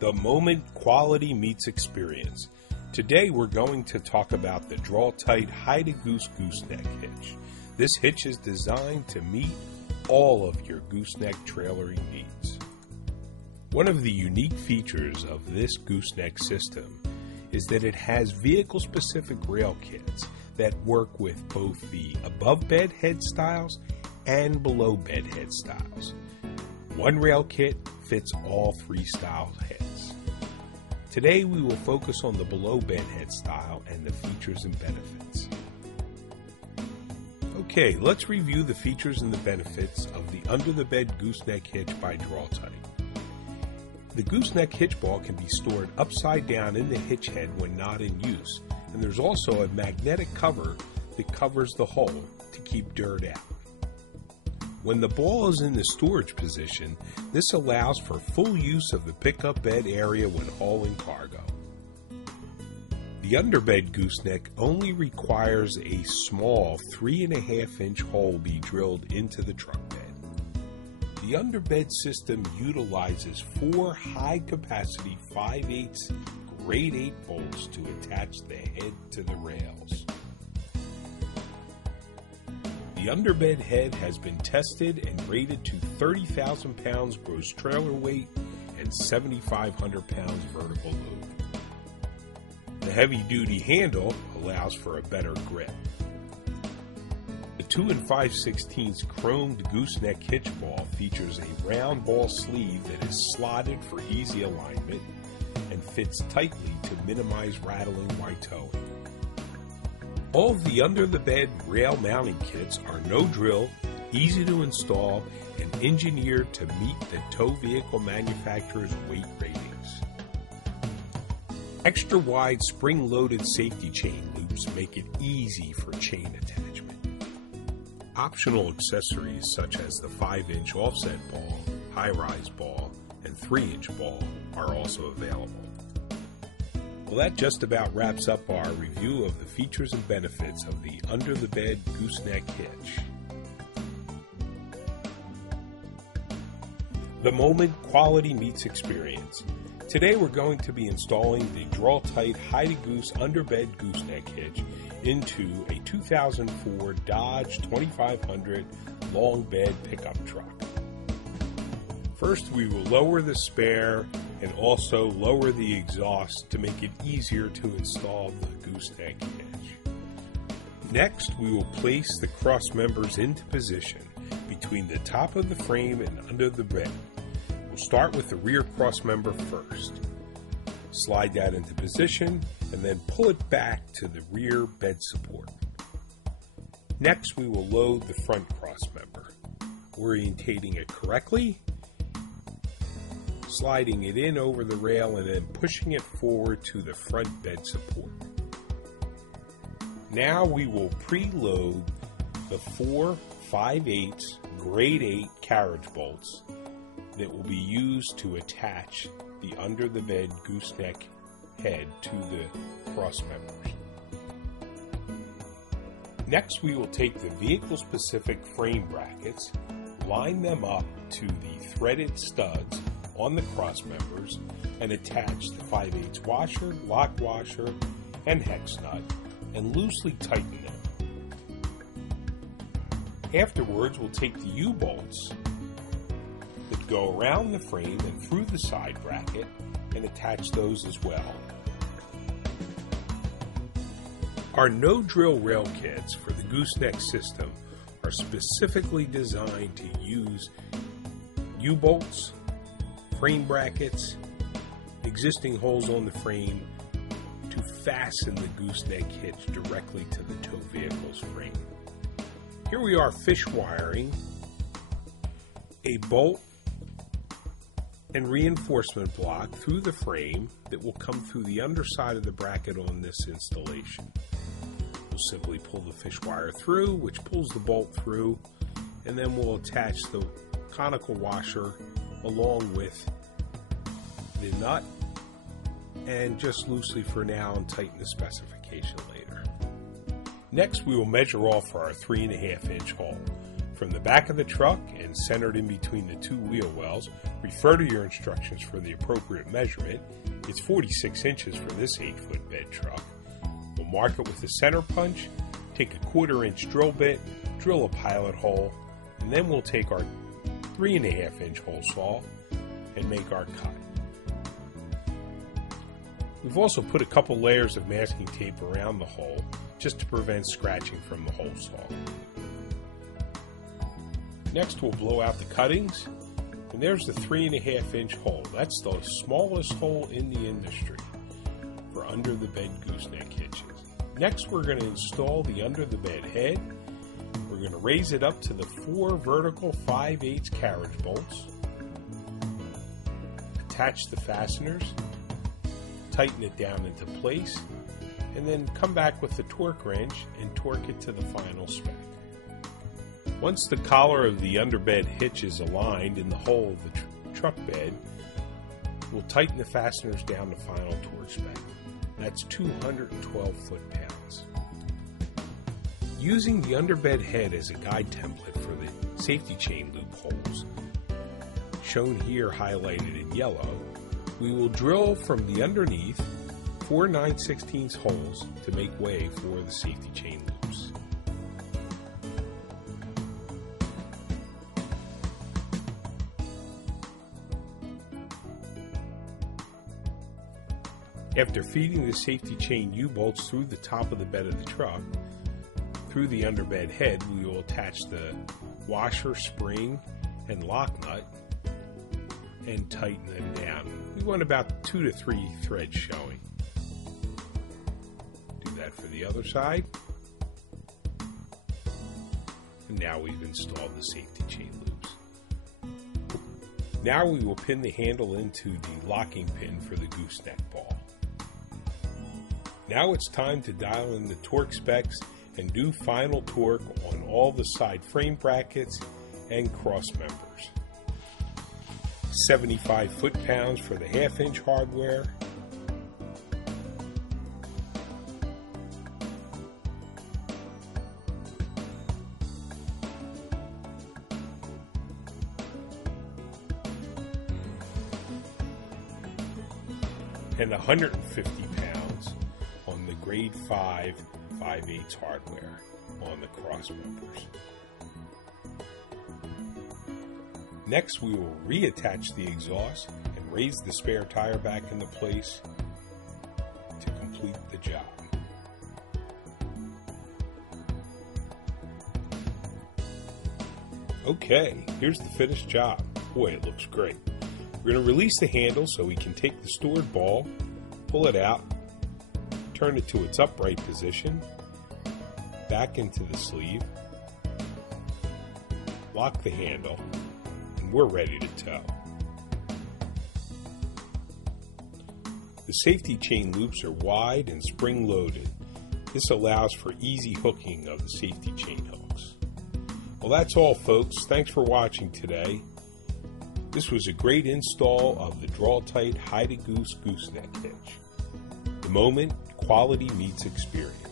The moment quality meets experience. Today we're going to talk about the Draw Tite Hide-A-Goose gooseneck hitch. This hitch is designed to meet all of your gooseneck trailering needs. One of the unique features of this gooseneck system is that it has vehicle-specific rail kits that work with both the above bed head styles and below bed head styles. One rail kit fits all three style heads. Today we will focus on the below bed head style and the features and benefits. Okay, let's review the features and the benefits of the under the bed gooseneck hitch by Draw Tite. The gooseneck hitch ball can be stored upside down in the hitch head when not in use, and there's also a magnetic cover that covers the hole to keep dirt out. When the ball is in the storage position, this allows for full use of the pickup bed area when hauling cargo. The underbed gooseneck only requires a small 3.5-inch hole be drilled into the truck bed. The underbed system utilizes 4 high-capacity 5/8 grade 8 bolts to attach the head to the rails. The underbed head has been tested and rated to 30,000 pounds gross trailer weight and 7,500 pounds vertical load. The heavy-duty handle allows for a better grip. The 2 5/16 chromed gooseneck hitch ball features a round ball sleeve that is slotted for easy alignment and fits tightly to minimize rattling while towing. All of the under-the-bed rail mounting kits are no-drill, easy to install, and engineered to meet the tow vehicle manufacturer's weight ratings. Extra-wide spring-loaded safety chain loops make it easy for chain attachment. Optional accessories such as the 5-inch offset ball, high-rise ball, and 3-inch ball are also available. Well, that just about wraps up our review of the features and benefits of the under-the-bed gooseneck hitch. The moment quality meets experience. Today we're going to be installing the Draw Tite Hide-A-Goose underbed gooseneck hitch into a 2004 Dodge 2500 long bed pickup truck. First, we will lower the spare and also lower the exhaust to make it easier to install the gooseneck hitch. Next, we will place the cross members into position between the top of the frame and under the bed. We'll start with the rear cross member first. Slide that into position and then pull it back to the rear bed support. Next, we will load the front cross member, orientating it correctly, sliding it in over the rail and then pushing it forward to the front bed support. Now we will preload the 4 5/8 grade 8 carriage bolts that will be used to attach the under the bed gooseneck head to the cross members. Next, we will take the vehicle specific frame brackets, line them up to the threaded studs on the cross members, and attach the 5/8 washer, lock washer, and hex nut, and loosely tighten them. Afterwards, we'll take the U-bolts that go around the frame and through the side bracket and attach those as well. Our no-drill rail kits for the gooseneck system are specifically designed to use U-bolts, frame brackets, existing holes on the frame to fasten the gooseneck hitch directly to the tow vehicle's frame. Here we are fish wiring a bolt and reinforcement block through the frame that will come through the underside of the bracket on this installation. We'll simply pull the fish wire through, which pulls the bolt through, and then we'll attach the conical washer along with the nut and just loosely for now and tighten the specification later. Next, we will measure off for our 3.5-inch hole. From the back of the truck and centered in between the two wheel wells, Refer to your instructions for the appropriate measurement. It's 46 inches for this 8-foot bed truck. We'll mark it with a center punch, take a 1/4-inch drill bit, drill a pilot hole, and then we'll take our 3.5-inch hole saw and make our cut. We've also put a couple layers of masking tape around the hole just to prevent scratching from the hole saw. Next, we'll blow out the cuttings, and there's the 3.5-inch hole. That's the smallest hole in the industry for under the bed gooseneck hitches. Next, we're going to install the under the bed head. We're going to raise it up to the 4 vertical 5/8 carriage bolts. Attach the fasteners, tighten it down into place, and then come back with the torque wrench and torque it to the final spec. Once the collar of the underbed hitch is aligned in the hole of the truck bed, we'll tighten the fasteners down to final torque spec. That's 212 foot-pounds. Using the underbed head as a guide template for the safety chain loop holes, shown here highlighted in yellow, we will drill from the underneath 4 9/16 holes to make way for the safety chain loops. After feeding the safety chain U-bolts through the top of the bed of the truck, through the underbed head, we will attach the washer, spring, and lock nut and tighten them down. We want about 2 to 3 threads showing. Do that for the other side. And now we've installed the safety chain loops. Now we will pin the handle into the locking pin for the gooseneck ball. Now it's time to dial in the torque specs and do final torque on all the side frame brackets and cross members. 75 foot-pounds for the 1/2-inch hardware, and 150 pounds on the grade 5 5/8 hardware on the cross members. Next, we will reattach the exhaust and raise the spare tire back into place to complete the job. Okay, here's the finished job. Boy, it looks great. We're going to release the handle so we can take the stored ball, pull it out, turn it to its upright position, back into the sleeve, lock the handle, and we're ready to tow. The safety chain loops are wide and spring-loaded. This allows for easy hooking of the safety chain hooks. Well, that's all, folks. Thanks for watching today. This was a great install of the Draw Tite Hide-A-Goose gooseneck hitch. The moment quality meets experience.